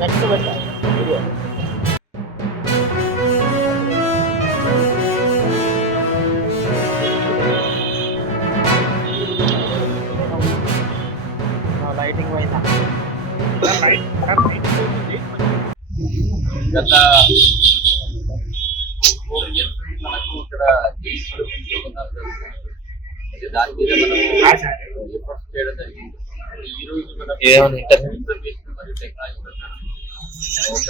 Next పెట్టా video lighting పోయిందా గత 4 years మనకు ఇక్కడ దాని మీద మనం ఎఫర్ట్స్ చేయడం జరిగింది. ఈ రోజు మనం ఇన్ఫర్మేషన్ మరియు టెక్నాలజీ ప్రకారం ఒక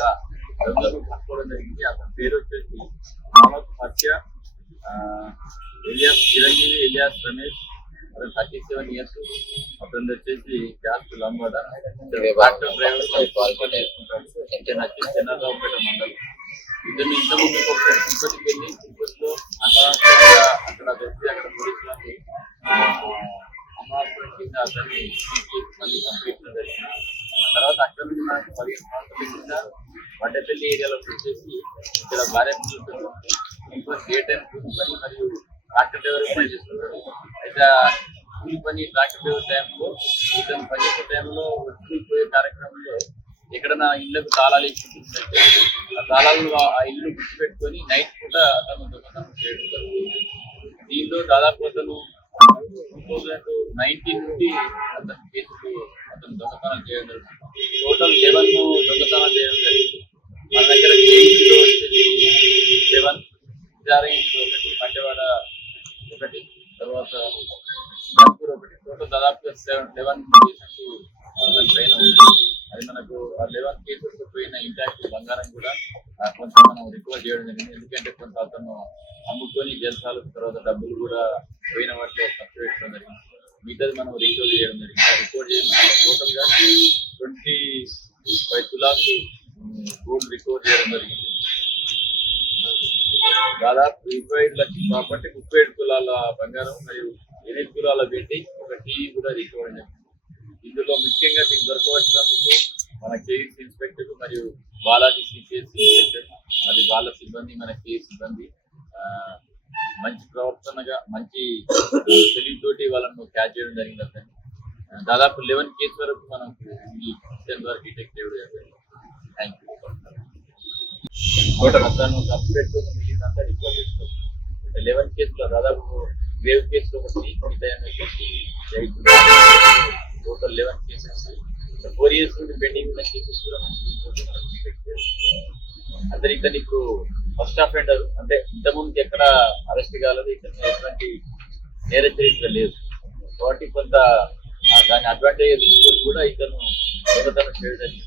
డెవలప్మెంట్ పట్టుకోవడం జరిగింది. అతని పేరు వచ్చేసి Mohammed Satya alias Chiranjeevi alias Ramesh 37 years. అతను వచ్చేసి caste Lambada tractor driver Chinnaraopeta మండలం. ఇద్దరు ఇంతకుముందు తిరుపతికి వెళ్ళి తిరుపతిలో అక్కడ వ్యక్తి అక్కడ పోలీసులకి అమరావతి కింద అతన్ని మళ్ళీ కంప్లీట్ జరిగింది. తర్వాత అక్కడ నుంచి మనకు 15 సంవత్సరాల కింద వడ్డపల్లి ఏరియాలో వచ్చేసి ఇక్కడ భార్య పిల్లలతో ఇంకో డే టైం కూలి పని మరియు ట్రాక్టర్ డ్రైవర్ పని చేస్తుంటారు. అయితే కూలి పని ట్రాక్టర్ డ్రైవర్ టైంలో ఇతను పనిచేసే టైంలో వచ్చిపోయే కార్యక్రమంలో ఎక్కడన్నా ఇళ్లకు తాళాలు ఇచ్చి ఆ తాళాలు ఆ ఇల్లు గుర్తుపెట్టుకొని నైట్ పూట అతను దొంగతనం చేయడం జరుగుతుంది. దీంట్లో దాదాపు అతను 2019 నుండి అతని కేసులు అతను దొంగతనం చేయడం జరుగుతుంది. టోటల్ 11 దొంగతనాలు చేయడం జరిగింది. మన దగ్గర కేసులో వచ్చేసి 7 ఒకటి మంటవాడ ఒకటి తర్వాత ఒకటి టోటల్ దాదాపు 11 కేసెస్ పైన ఉంది. అది మనకు ఆ 11 కేసెస్ పోయిన ఇంటాక్ట్ బంగారం కూడా కొంచెం మనం రికవర్ చేయడం జరిగింది. ఎందుకంటే కొంత అతను అమ్ముకొని జల్సాలు తర్వాత డబ్బులు కూడా పోయిన వాటిలో ఖర్చు పెట్టడం జరిగింది. మిగతాది మనం రికవర్ చేయడం జరిగింది. రికవర్ చేయడం టోటల్ గా 25 తులాస్ గోల్డ్ రికవర్ చేయడం జరిగింది. దాదాపు 25 లక్షల ప్రాపర్టీ 37 తులాల బంగారం మరియు 8 తులాల వెండి ఒక టీవీ కూడా రికవర్ అయింది. ఇందులో ముఖ్యంగా దీన్ని దొరకవలసినందుకు మన కేఎస్ ఇన్స్పెక్టర్ మరియు బాలాజీ సిపిఎస్ ఇన్స్పెక్టర్ మరి వాళ్ళ సిబ్బంది మన కేఎస్ సిబ్బంది మంచి ప్రవర్తనగా మంచి తెలివితోటి వాళ్ళను క్యాచ్ చేయడం జరిగింది. అతన్ని దాదాపు 11 కేసు వరకు మనం ఈ సిస్టమ్ ద్వారా డిటెక్ట్ చేయడం జరిగింది. Thank you. టోటల్ అతను సబ్స్పెక్ట్ మిగిలినంతా రికవర్ చేసుకోవచ్చు. 11 కేసులో దాదాపు గ్రేవ్ కేసులో ఒకటి టోటల్ 11 కేసెస్ 4 years నుండి పెండింగ్ ఉన్న కేసెస్ కూడా అందరు ఇతను ఇప్పుడు ఫస్ట్ అఫెండర్ అంటే ఇంతకుముందు ఎక్కడ అరెస్ట్ కాలేదు. ఇతను ఎటువంటి నేర చరిత్ర లేదు కాబట్టి కొంత దాని అడ్వాంటేజ్ తీసుకొని కూడా ఇతను దొంగతనం చేయడం జరిగింది.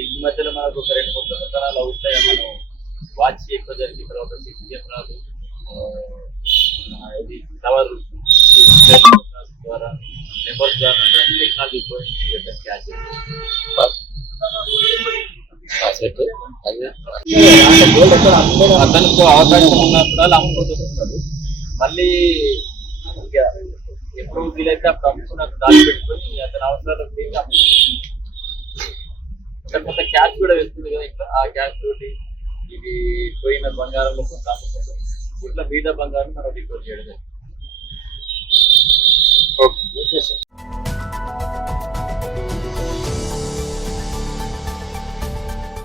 ఈ మధ్యలో మనకు ఒక 2-3 దొంగతనాలు అవుతాయి. మనం వాచ్ ఎక్కువ జరిగిన తర్వాత సిసి కెమెరాలు ఇది టవర్ ద్వారా నెంబర్స్ ద్వారా టెక్నాలజీ ఉపయోగించి క్యాచ్ అతనికి అవకాశం ఉన్నప్పుడు అమ్ముకుంటున్నాడు. మళ్ళీ ఎప్పుడు వీలైతే అప్పుడు అమ్ముకుని అతను దాచి పెట్టుకొని అతని అవసరాలు అమ్ముకుంటుంది. కొంత క్యాష్ కూడా వెళ్తుంది కదా ఇట్లా ఆ క్యాష్ తోటి ఇది పోయిన బంగారంలో కొంత అమ్ముకుంటుంది. ఇట్లా మిగతా బంగారం మనం రికవర్ చేయడం. Okay sir.